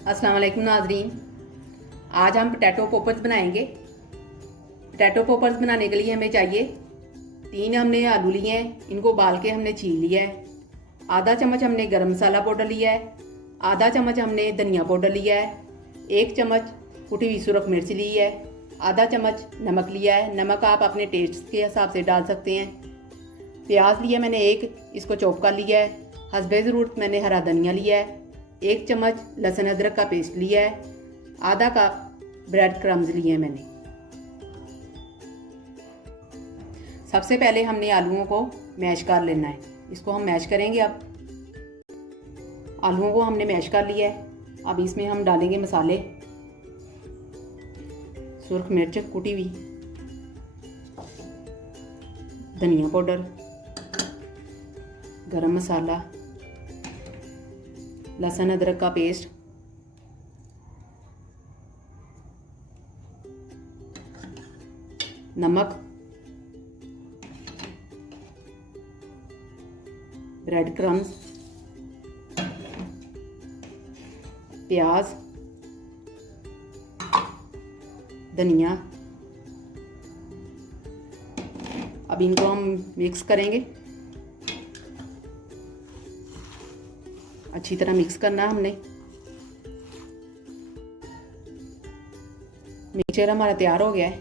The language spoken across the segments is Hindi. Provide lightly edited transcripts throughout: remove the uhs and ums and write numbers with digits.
अस्सलाम वालेकुम नाजरीन। आज हम पोटैटो पॉपर्स बनाएंगे। पोटैटो पॉपर्स बनाने के लिए हमें चाहिए 3 हमने आलू लिए हैं, इनको उबाल के हमने छील लिया है। आधा चम्मच हमने गरम मसाला पाउडर लिया है। आधा चम्मच हमने धनिया पाउडर लिया है। 1 चम्मच कुटी हुई सुरख मिर्च ली है। आधा चम्मच नमक लिया है। नमक आप अपने टेस्ट के हिसाब से डाल सकते हैं। प्याज लिया मैंने 1, इसको चॉप कर लिया है। हस्बे ज़रूरत मैंने हरा धनिया लिया है। 1 चम्मच लहसुन अदरक का पेस्ट लिया है। आधा कप ब्रेड क्रम्स लिए हैं मैंने। सबसे पहले हमने आलूओं को मैश कर लेना है। इसको हम मैश करेंगे। अब आलूओं को हमने मैश कर लिया है। अब इसमें हम डालेंगे मसाले, सुरख मिर्च कुटी हुई, धनिया पाउडर, गरम मसाला, लहसुन अदरक का पेस्ट, नमक, ब्रेड क्रम्स, प्याज, धनिया। अब इनको हम मिक्स करेंगे। अच्छी तरह मिक्स करना है हमने। मिक्सचर हमारा तैयार हो गया है।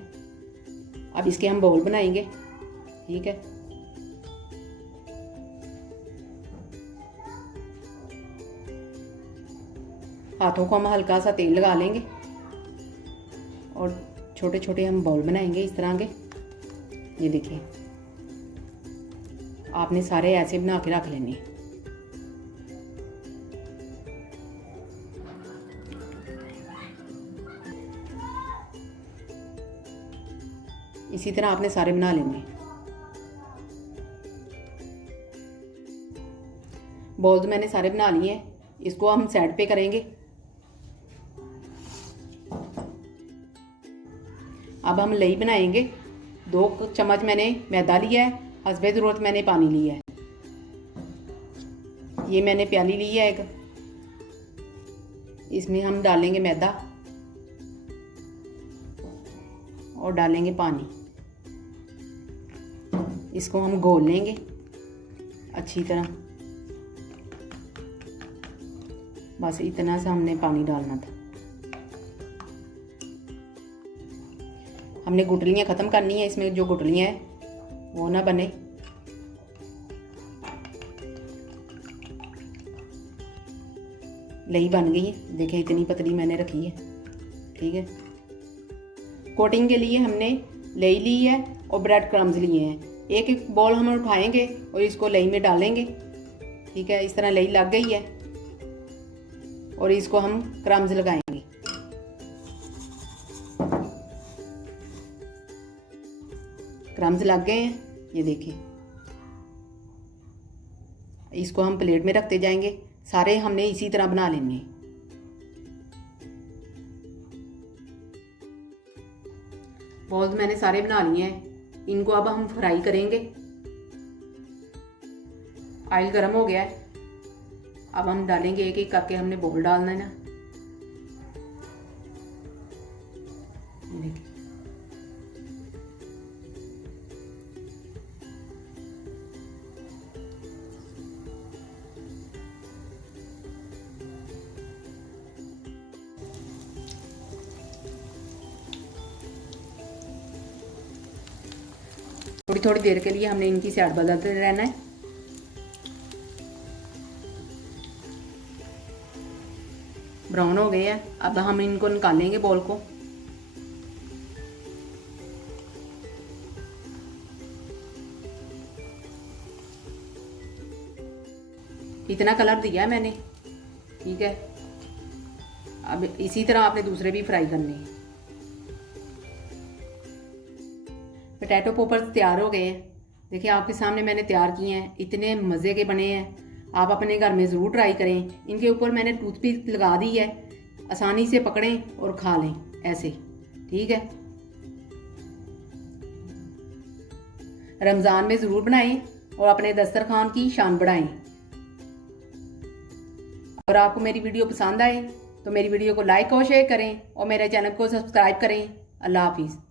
अब इसके हम बॉल बनाएंगे। ठीक है, हाथों को हम हल्का सा तेल लगा लेंगे और छोटे छोटे हम बॉल बनाएंगे इस तरह के। ये देखिए, आपने सारे ऐसे बना के रख लेने। इसी तरह आपने सारे बना लेने। बॉल्स मैंने सारे बना लिए हैं। इसको हम साइड पे करेंगे। अब हम लई बनाएंगे। 2 चम्मच मैंने मैदा लिया है। हस्बे ज़रूरत मैंने पानी लिया है। ये मैंने प्याली ली है एक। इसमें हम डालेंगे मैदा और डालेंगे पानी। इसको हम घोल लेंगे अच्छी तरह। बस इतना सा हमने पानी डालना था। हमने गुठलियाँ ख़त्म करनी है। इसमें जो गुठलियाँ हैं वो ना बने। लई बन गई है, देखिए इतनी पतली मैंने रखी है। ठीक है, कोटिंग के लिए हमने लई ली है और ब्रेड क्रम्स लिए हैं। एक एक बॉल हम उठाएंगे और इसको लई में डालेंगे। ठीक है, इस तरह लई लग गई है और इसको हम क्रम्स लगाएंगे। क्रम्स लग गए हैं, ये देखिए। इसको हम प्लेट में रखते जाएंगे। सारे हमने इसी तरह बना लेने हैं। बॉल्स मैंने सारे बना लिए हैं। इनको अब हम फ्राई करेंगे। ऑयल गर्म हो गया है। अब हम डालेंगे एक एक करके। हमने बॉल डालना है ना। देखिए, थोड़ी थोड़ी देर के लिए हमने इनकी साइड बदलते रहना है। ब्राउन हो गए हैं। अब हम इनको निकालेंगे बॉल को। इतना कलर दिया है मैंने। ठीक है, अब इसी तरह आपने दूसरे भी फ्राई करने हैं। पोटैटो पॉपर्स तैयार हो गए हैं। देखिए, आपके सामने मैंने तैयार किए हैं। इतने मज़े के बने हैं। आप अपने घर में ज़रूर ट्राई करें। इनके ऊपर मैंने टूथपिक लगा दी है। आसानी से पकड़ें और खा लें ऐसे। ठीक है, रमज़ान में ज़रूर बनाएं और अपने दस्तरखान की शान बढ़ाएं। अगर आपको मेरी वीडियो पसंद आए तो मेरी वीडियो को लाइक और शेयर करें और मेरे चैनल को सब्सक्राइब करें। अल्लाह हाफिज़।